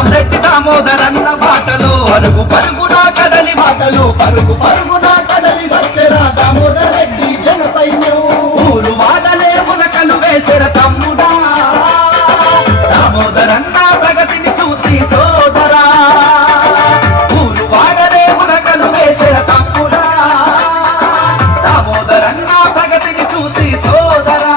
రామరెడ్డి దామోదరన్న బాటలు పరుగు పరుగున కదలి బాటలు పరుగు పరుగున కదలి వచ్చెరా దామోదర్ రెడ్డి జన సైన్యం ఊరు వాడలే మునకలు వేసెర తమ్ముడా దామోదరన్న ప్రగతిని చూసి సోదరా ఊరు వాడలే మునకలు వేసెర తమ్ముడా దామోదరన్న ప్రగతిని చూసి సోదరా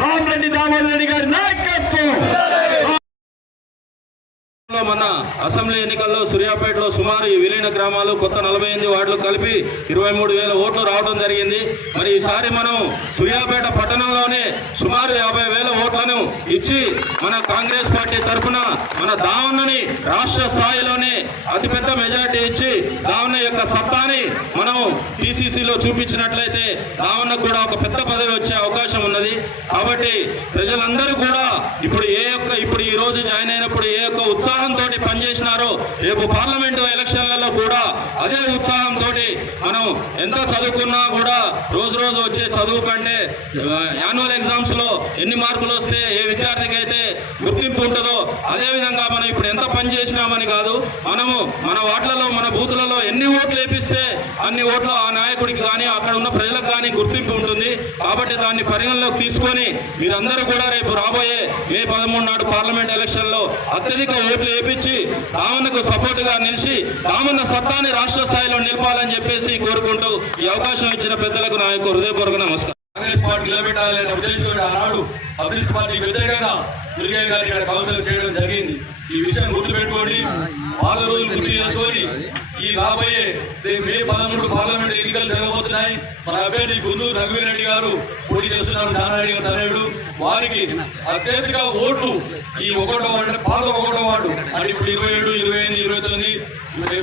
రామరెడ్డి దామోదర్ రెడ్డి గారి నాయకత్వం. మన అసెంబ్లీ ఎన్నికల్లో సూర్యాపేటలో సుమారు ఈ విలీన గ్రామాలు కొత్త 48 వార్డులు కలిపి 23,000 ఓట్లు రావడం జరిగింది. మరి ఈసారి మనం సూర్యాపేట పట్టణంలోనే సుమారు 50,000 ఓట్లను ఇచ్చి మన కాంగ్రెస్ పార్టీ తరఫున మన దావన్నని రాష్ట్ర స్థాయిలోనే అతిపెద్ద మెజార్టీ ఇచ్చి దావన్న యొక్క సత్తాని మనం టీసీసీలో చూపించినట్లయితే దావన్నకు కూడా ఒక పెద్ద పదవి వచ్చే అవకాశం ఉన్నది. కాబట్టి ప్రజలందరూ కూడా ఇప్పుడు ఈ రోజు జాయిన్ అయినప్పుడు ఏ యొక్క ఉత్సాహంతో పనిచేసినారో రేపు పార్లమెంటు ఎలక్షన్లలో కూడా అదే ఉత్సాహంతో మనం ఎంత చదువుకున్నా కూడా రోజు వచ్చే చదువు కంటే యాన్యువల్ ఎగ్జామ్స్ లో ఎన్ని మార్కులు వస్తే ఏ విద్యార్థికి అయితే గుర్తింపు ఉంటుందో అదే విధంగా మనం ఇప్పుడు ఎంత పని చేసినామని కాదు, మనము మన వార్డులలో మన బూతులలో ఎన్ని ఓట్లు వేపిస్తే అన్ని ఓట్లు ఆ నాయకుడికి కానీ అక్కడ ఉన్న ప్రజలకు కానీ గుర్తింపు ఉంటుంది. కాబట్టి దాన్ని పరిగణలోకి తీసుకొని మీరందరూ కూడా రేపు రాబోయే మే 13 నాడు పార్లమెంట్ ఎలక్షన్ లో అత్యధిక ఓట్లు వేపించి దామన్నకు సపోర్ట్ గా నిలిచి దామన్న సత్తాని రాష్ట్ర స్థాయిలో నిలపాలని చెప్పేసి కోరుకుంటూ ఈ అవకాశం ఇచ్చిన పెద్దలకు నా యొక్క హృదయపూర్వక నమస్కారం. కాంగ్రెస్ పార్టీ నిలబెట్టాలనే ఉద్దేశంతో ఆనాడు అభివృద్ధి పార్టీకి వ్యతిరేకంగా దుర్గయ్య గారి ఇక్కడ కౌన్సిల్ చేయడం జరిగింది. ఈ విషయం గుర్తుపెట్టుకోండి, పాత రోజులు గుర్తు చేసుకొని ఈ రాబోయే మే 13 పార్లమెంట్ ఎన్నికలు జరగబోతున్నాయి. మన అభ్యర్థి గుందూరు రఘువీరెడ్డి గారు పోటీ చేస్తున్నారు, నారాయణ గారు తనయుడు. వారికి అత్యధిక ఓట్లు ఈ 1వ వార్డు పాత 1వ వార్డు అంటే ఇప్పుడు 27, 28, 29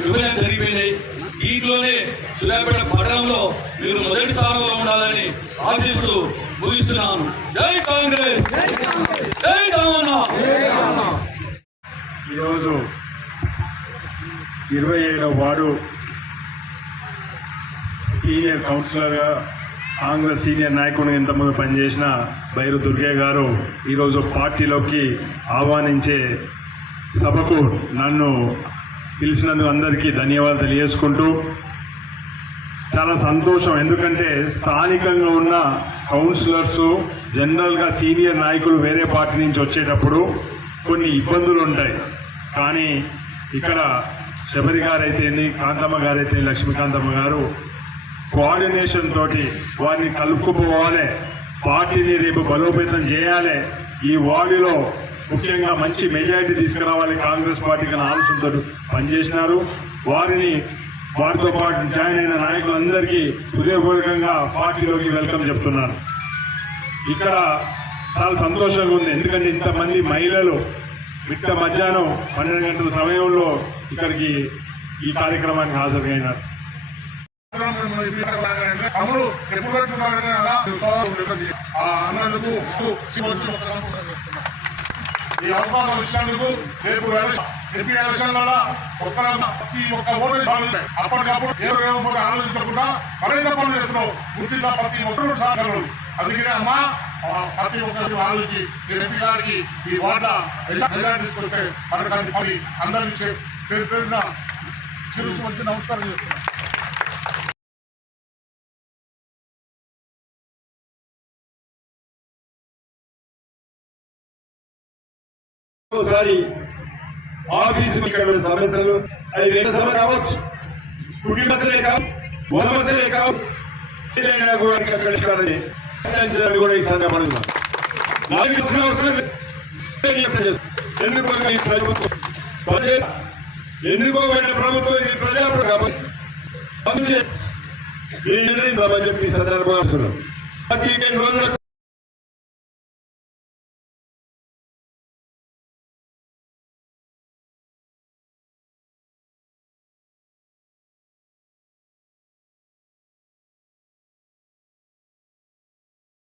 విభజన జరిగిపోయినాయి. దీంట్లోనే సూర్యాపేట పట్టణంలో మీరు మొదటి స్థానంలో ఉండాలని ఆశిస్తూ ముగిస్తున్నాను. జై కాంగ్రెస్, జై దామన్న. ఈరోజు 27వ వార్డు సీనియర్ కౌన్సిలర్గా కాంగ్రెస్ సీనియర్ నాయకుడు ఇంతకుముందు పనిచేసిన బైరు దుర్గయ్య గారు ఈరోజు పార్టీలోకి ఆహ్వానించే సభకు నన్ను పిలిచినందుకు అందరికీ ధన్యవాదాలు తెలియజేసుకుంటూ చాలా సంతోషం. ఎందుకంటే స్థానికంగా ఉన్న కౌన్సిలర్స్ జనరల్గా సీనియర్ నాయకులు వేరే పార్టీ నుంచి వచ్చేటప్పుడు కొన్ని ఇబ్బందులు ఉంటాయి. కానీ ఇక్కడ శబరి గారైతేని, కాంతమ్మ గారైతే, లక్ష్మీకాంతమ్మ గారు కోఆర్డినేషన్ తోటి వారిని కలుపుకుపోవాలి, పార్టీని రేపు బలోపేతం చేయాలి, ఈ వార్డులో ముఖ్యంగా మంచి మెజారిటీ తీసుకురావాలి కాంగ్రెస్ పార్టీకి అనే ఆలోచనతో పనిచేసినారు. వారితో పాటు జాయిన్ అయిన నాయకులందరికీ హృదయపూర్వకంగా పార్టీలోకి వెల్కమ్ చెప్తున్నాను. ఇక్కడ చాలా సంతోషంగా ఉంది, ఎందుకంటే ఇంతమంది మహిళలు మిట్ట మధ్యాహ్నం 12 గంటల సమయంలో ఇక్కడికి ఈ కార్యక్రమానికి హాజరైనారు. ఈ అవకాశం ఇచ్చినందుకు రేపు ఎంపీ ఎలక్షన్ వల్ల ప్రతి ఒక్క ఓటు అప్పటికప్పుడు ఆలోచించకుండా మరింత పనులు చేస్తున్నావు. గుర్తిందా ప్రతి ఒక్కరు సాగలరు. అందుకనే అమ్మా ప్రతి ఒక్కరికి వాళ్ళకి ఈ ఎంపీ గారికి ఈ వార్డ మెజార్టీ తీసుకొస్తే మనకు పది అందరి పేరు పేరున చిరుసు వచ్చి నమస్కారం చేస్తున్నాను. ఒకసారి ఆఫీసు ఇక్కడ ఉన్న సమస్యలు అది వేరే సమస్య కావచ్చు, కుటుంబసలే కావచ్చు, వనమసలే కావచ్చు, ఏదైనా కూడా అక్కడ కూడా ఈ సందర్భంలో ఎన్నుకోబడిన ప్రభుత్వం ఎన్నుకోబడిన ప్రభుత్వం ఇది ప్రజాప్రభుత్వం కాబట్టి చెప్పి ఈ సందర్భంగా ప్రతి 2 రోజులకు